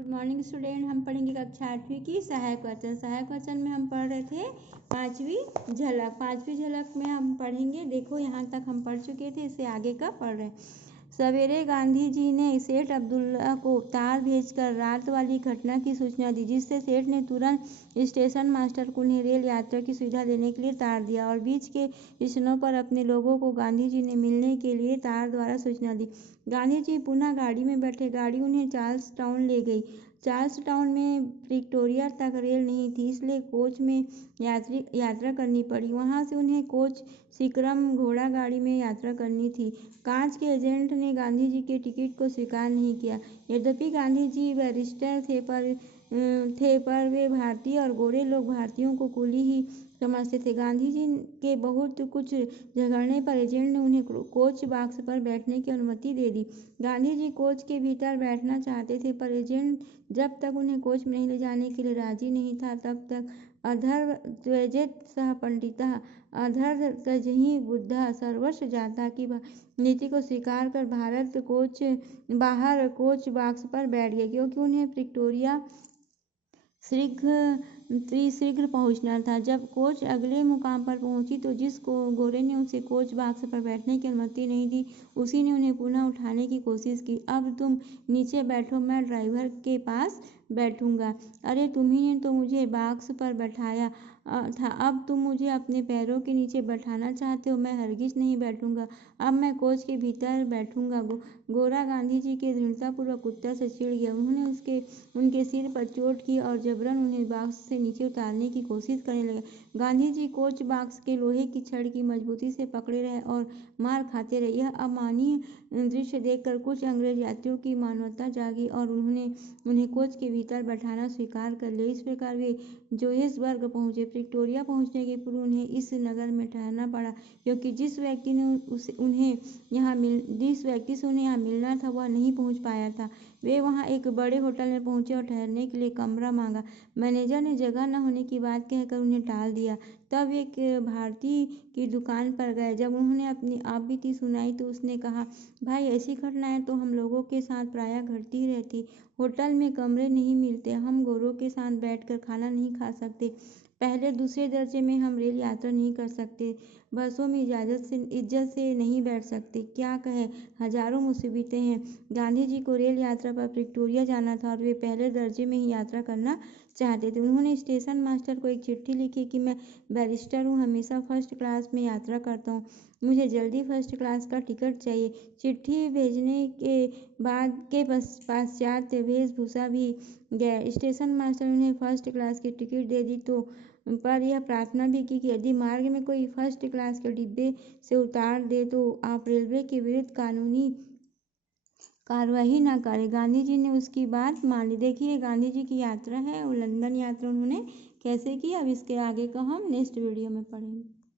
Good morning student. हम पढ़ेंगे कक्षा 8वीं की सहायक वचन। सहायक वचन में हम पढ़ रहे थे पांचवी झलक। पांचवी झलक में हम पढ़ेंगे, देखो यहाँ तक हम पढ़ चुके थे, इससे आगे का पढ़ रहे हैं। सवेरे गांधी जी ने सेठ अब्दुल्ला को तार भेजकर रात वाली घटना की सूचना दी, जिससे सेठ ने तुरंत स्टेशन मास्टर को उन्हें रेल यात्रा की सुविधा देने के लिए तार दिया और बीच के स्टेशनों पर अपने लोगों को गांधी जी ने मिलने के लिए तार द्वारा सूचना दी। गांधी जी पुनः गाड़ी में बैठे। गाड़ी उन्हें चार्ल्स टाउन ले गई। चार्ल्स टाउन में विक्टोरिया तक रेल नहीं थी, इसलिए कोच में यात्रा करनी पड़ी। वहां से उन्हें कोच सिकरम घोड़ा गाड़ी में यात्रा करनी थी। कांच के एजेंट ने गांधी जी के टिकट को स्वीकार नहीं किया। यद्यपि गांधी जी बैरिस्टर थे पर वे भारतीय और गोरे लोग भारतीयों को कुली ही समझते थे। गांधी जी के बहुत कुछ झगड़ने पर एजेंट ने उन्हें कोच बॉक्स पर बैठने की अनुमति दे दी। गांधी जी कोच के भीतर बैठना चाहते थे, पर एजेंट जब तक उन्हें कोच में नहीं ले जाने के लिए राजी नहीं था, तब तक अधर त्यजेत सह पंडितः अधर त्यजहि बुद्धः सर्वस्व जाता की नीति को स्वीकार कर भारत बाहर कोच बॉक्स पर बैठ गए, क्योंकि उन्हें विक्टोरिया शीघ्र पहुंचना था। जब कोच अगले मुकाम पर पहुंची तो जिस गोरे ने उसे कोच बॉक्स पर बैठने की अनुमति नहीं दी, उसी ने उन्हें पुनः उठाने की कोशिश की। अब तुम नीचे बैठो, मैं ड्राइवर के पास बैठूंगा। अरे तुम्ही ने तो मुझे बॉक्स पर बैठाया था, अब तुम मुझे अपने पैरों के नीचे बैठाना चाहते हो। मैं हरगिज नहीं बैठूंगा, अब मैं कोच के भीतर बैठूंगा। गोरा गांधी जी के दृढ़तापूर्वक उत्तर से चिढ़ गया। उन्होंने उनके सिर पर चोट की और जबरन उन्हें बॉक्स से नीचे उतारने की कोशिश करने लगे। गांधी जी कोच बॉक्स के लोहे की छड़ की मजबूती से पकड़े रहे और मार खाते रहे। यह अमानवीय दृश्य देखकर कुछ अंग्रेज यात्रियों की मानवता जागी और उन्होंने उन्हें कोच के भीतर बैठाना स्वीकार कर लिया। इस प्रकार वे जोहेंसबर्ग पहुंचे। विक्टोरिया पहुंचने के पूर्व उन्हें इस नगर में ठहरना पड़ा, क्योंकि जिस व्यक्ति से उन्हें यहाँ मिलना था वह नहीं पहुंच पाया था। वे वहां एक बड़े होटल में पहुंचे और ठहरने के लिए कमरा मांगा। मैनेजर ने जगह न होने की बात कहकर उन्हें टाल दिया। तब एक भारतीय की दुकान पर गए। जब उन्होंने अपनी आपबीती सुनाई तो उसने कहा, भाई ऐसी घटनाएं तो हम लोगों के साथ प्रायः घटती ही रहती। होटल में कमरे नहीं मिलते, हम गोरों के साथ बैठकर खाना नहीं खा सकते, पहले दूसरे दर्जे में हम रेल यात्रा नहीं कर सकते, बसों में इज्जत से नहीं बैठ सकते। क्या कहे, हजारों मुसीबतें हैं। गांधी जी को रेल यात्रा पर विक्टोरिया जाना था और वे पहले दर्जे में ही यात्रा करना चाहते थे। उन्होंने स्टेशन मास्टर को एक चिट्ठी लिखी कि मैं बैरिस्टर हूँ, हमेशा फर्स्ट क्लास में यात्रा करता हूँ, मुझे जल्दी फर्स्ट क्लास का टिकट चाहिए। चिट्ठी भेजने के बाद के पश्चात वेशभूषा भी गए। स्टेशन मास्टर ने उन्हें फर्स्ट क्लास की टिकट दे दी तो पर यह प्रार्थना भी की कि यदि मार्ग में कोई फर्स्ट क्लास के डिब्बे से उतार दे तो आप रेलवे के विरुद्ध कानूनी कार्रवाई न करें। गांधी जी ने उसकी बात मान ली। देखिए गांधी जी की यात्रा है और लंदन यात्रा उन्होंने कैसे की, अब इसके आगे का हम नेक्स्ट वीडियो में पढ़ेंगे।